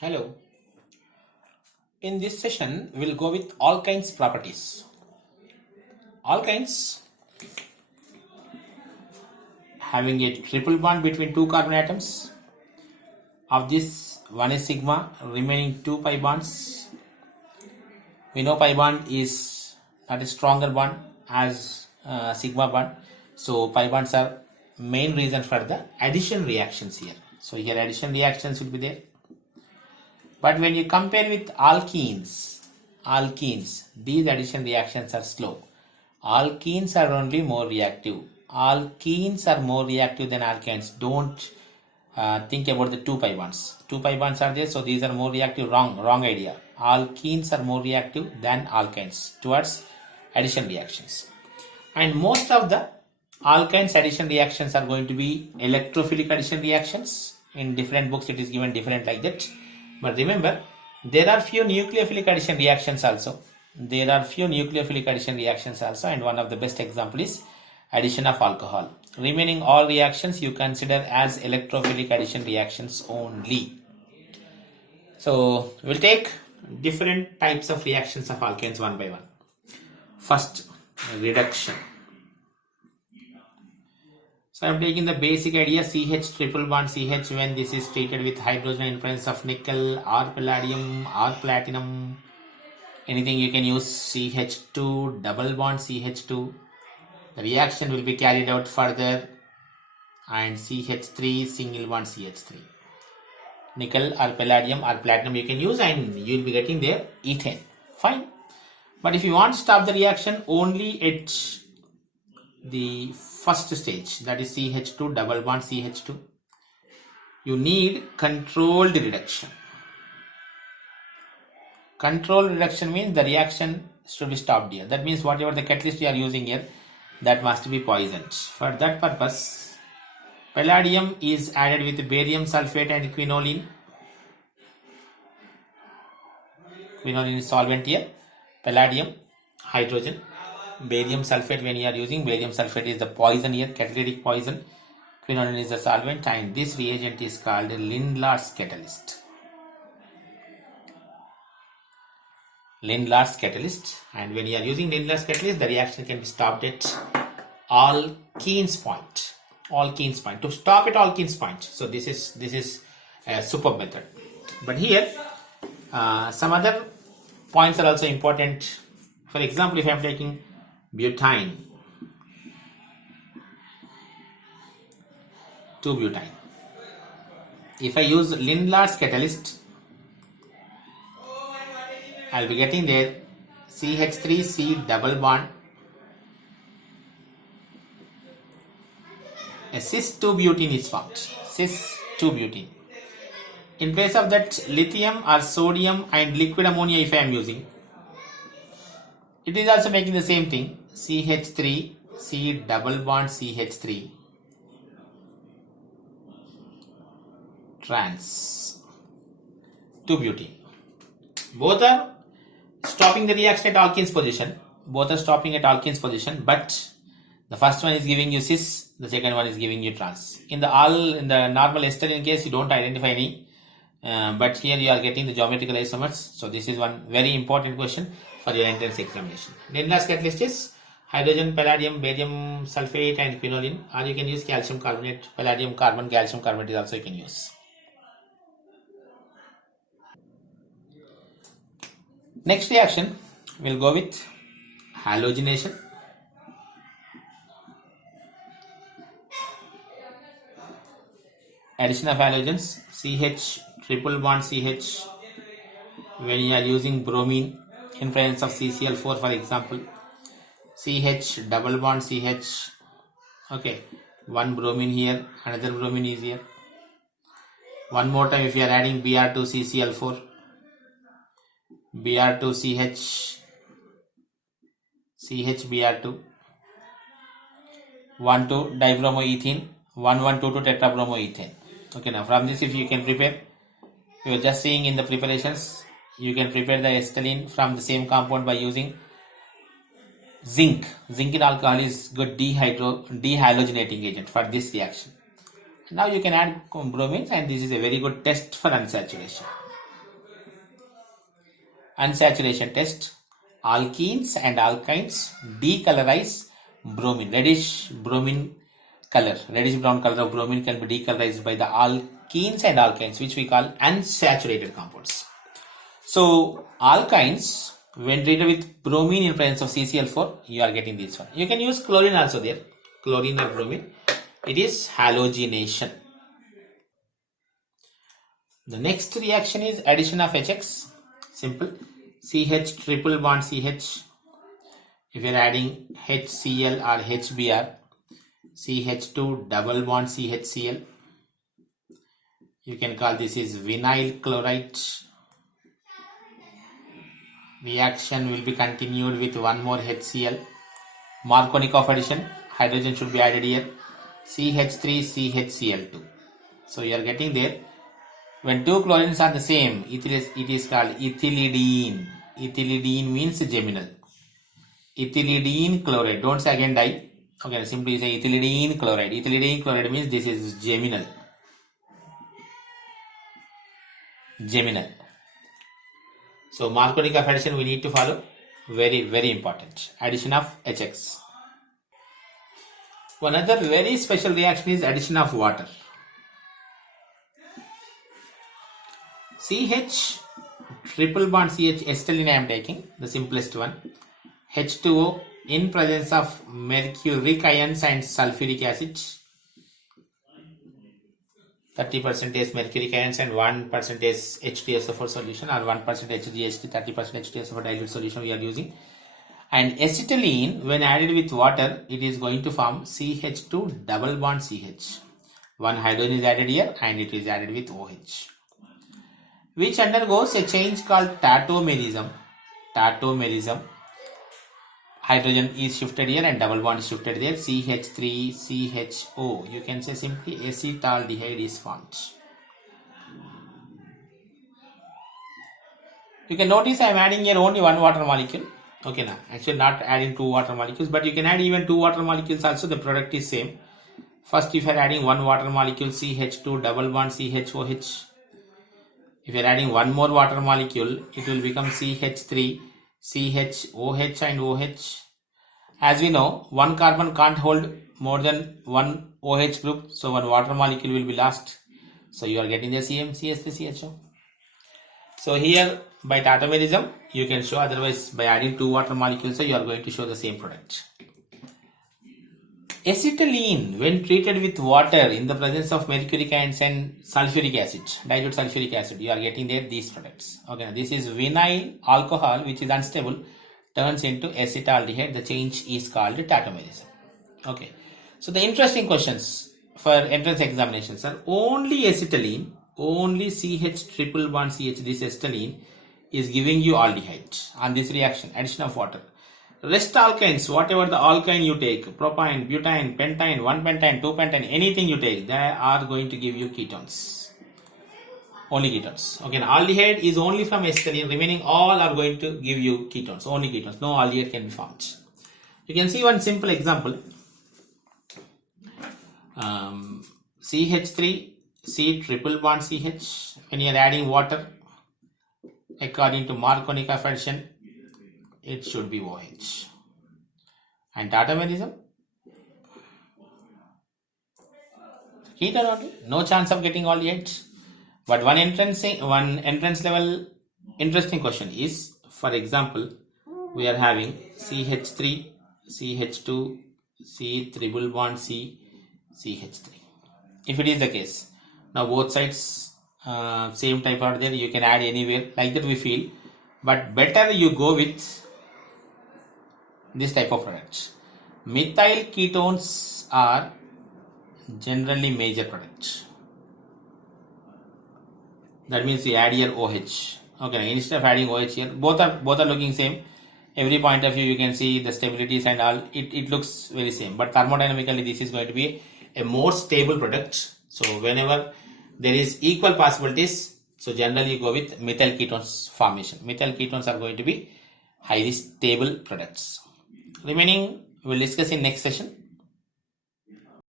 Hello. In this session, we'll go with alkynes properties. Alkynes having a triple bond between two carbon atoms. Of this, one is sigma, remaining two pi bonds. We know pi bond is not a stronger bond as sigma bond. So pi bonds are main reason for the addition reactions here. So here addition reactions will be there. But when you compare with alkenes, these addition reactions are slow. Alkenes are only more reactive. Alkenes are more reactive than alkynes. Don't think about the 2 pi bonds. 2 pi bonds are there, so these are more reactive. Wrong idea. Alkenes are more reactive than alkynes towards addition reactions. And most of the alkynes addition reactions are going to be electrophilic addition reactions. In different books it is given different like that. But remember, there are few nucleophilic addition reactions also. And one of the best example is addition of alcohol. Remaining all reactions you consider as electrophilic addition reactions only. So we'll take different types of reactions of alkanes one by one. First, reduction. So I'm taking the basic idea CH triple bond CH when this is treated with hydrogen in presence of nickel or palladium or platinum. Anything you can use CH2 double bond CH2. The reaction will be carried out further and CH3 single bond CH3. Nickel or palladium or platinum you can use and you will be getting there ethane. Fine. But if you want to stop the reaction only at the first stage, that is CH2 double bond CH2, you need controlled reduction. Controlled reduction means the reaction should be stopped here. That means whatever the catalyst you are using here, that must be poisoned. For that purpose, palladium is added with barium sulfate and quinoline. Quinoline is solvent here. Palladium, hydrogen, barium sulfate. When you are using barium sulfate is the poison here, catalytic poison. Quinoline is the solvent, and this reagent is called Lindlar's catalyst. Lindlar's catalyst, and when you are using Lindlar's catalyst, the reaction can be stopped at alkenes point. Alkenes point. To stop at alkenes point. So this is a superb method. But here some other points are also important. For example, if I am taking butane, 2-butane. If I use Lindlar's catalyst, I'll be getting there CH3C double bond, a cis-2-butene is formed. Cis-2-butene. In place of that, lithium or sodium and liquid ammonia if I am using, it is also making the same thing. CH3C double bond CH3 trans 2-butene. Both are stopping the reaction at alkenes position. But the first one is giving you cis, the second one is giving you trans. In the normal ester case, you don't identify any. But here you are getting the geometrical isomers. So this is one very important question for your entrance examination. Lindlar's catalyst is hydrogen, palladium, barium sulfate and quinoline, or you can use calcium carbonate, palladium carbon, calcium carbonate is also you can use. Next reaction, we'll go with halogenation. Addition of halogens, CH triple bond CH when you are using bromine in presence of CCl4, for example, CH double bond CH. Okay, one bromine here, another bromine is here. One more time, if you are adding Br2 CCl4, Br2 CH Br2, 1,2 dibromoethene, 1,1,2 tetrabromoethane. Okay, now from this if you can prepare, you are just seeing in the preparations, you can prepare the acetylene from the same compound by using zinc. Zinc in alcohol is good dehalogenating agent for this reaction. Now you can add bromines, and this is a very good test for unsaturation. unsaturation test. Alkenes and alkynes decolorize bromine. Reddish bromine color, reddish brown color of bromine can be decolorized by the alkenes and alkynes, which we call unsaturated compounds. So alkynes, when treated with bromine in presence of CCl4, you are getting this one. You can use chlorine also there, chlorine or bromine. It is halogenation. The next reaction is addition of HX. Simple. CH triple bond CH. If you are adding HCl or HBr, CH2 double bond CHCl. You can call this is vinyl chloride. Reaction will be continued with one more HCl. Markovnikov addition. Hydrogen should be added here. CH3 CHCl2. So you are getting there. When two chlorines are the same, it is called ethylidene. Ethylidene means geminal. Ethylidene chloride. Don't say again di. Okay, simply say ethylidene chloride. Ethylidene chloride means this is geminal. Geminal. So Markovnikov addition we need to follow. Very, very important. Addition of HX. One other very special reaction is addition of water. CH triple bond CH acetylene I am taking, the simplest one. H2O in presence of mercuric ions and sulfuric acid. 30% is mercuric ions and 1% is H2SO4 solution, or 1% HGHT, 30% H2SO4 dilute solution we are using. And acetylene, when added with water, it is going to form CH2 double bond CH. One hydrogen is added here and it is added with OH, which undergoes a change called tautomerism. Tautomerism. Hydrogen is shifted here and double bond is shifted there. CH3 CHO. You can say simply acetaldehyde is formed. You can notice I am adding here only one water molecule. Okay, now actually not adding two water molecules, but you can add even two water molecules also. The product is same. First, if you are adding one water molecule CH2 double bond CHOH. If you are adding one more water molecule, it will become CH3, CHOH and OH. As we know, one carbon can't hold more than one OH group, so one water molecule will be lost. So you are getting the CmCH3CHO. So here by tautomerism you can show, otherwise by adding two water molecules you are going to show the same product. Acetylene, when treated with water in the presence of mercuric ions and sulfuric acid, dilute sulfuric acid, you are getting there these products. Okay, this is vinyl alcohol which is unstable, turns into acetaldehyde. The change is called tautomerism. Okay, so the interesting questions for entrance examinations are only acetylene, only CH triple bond CH, this acetylene is giving you aldehyde on this reaction, addition of water. Rest alkynes, whatever the alkyne you take, propyne, butane, pentane, 1-pentane, 2-pentane, anything you take, they are going to give you ketones. Only ketones. Okay, now aldehyde is only from acetylene, remaining all are going to give you ketones, only ketones. No aldehyde can be formed. You can see one simple example. CH3, C triple bond CH. When you are adding water, according to Markovnikov addition, it should be OH. And tautomerism, ketone only, no chance of getting aldehydes. But one entrance level interesting question is, for example, we are having CH3, CH2, C triple bond C, CH3. If it is the case, now both sides same type are there, you can add anywhere, like that we feel, but better you go with this type of products. Methyl ketones are generally major products. That means we add here OH. Okay, instead of adding OH here, both are looking same. Every point of view you can see the stabilities and all, it looks very same. But thermodynamically this is going to be a more stable product. So whenever there is equal possibilities, so generally you go with methyl ketones formation. Methyl ketones are going to be highly stable products. Remaining we'll discuss in next session.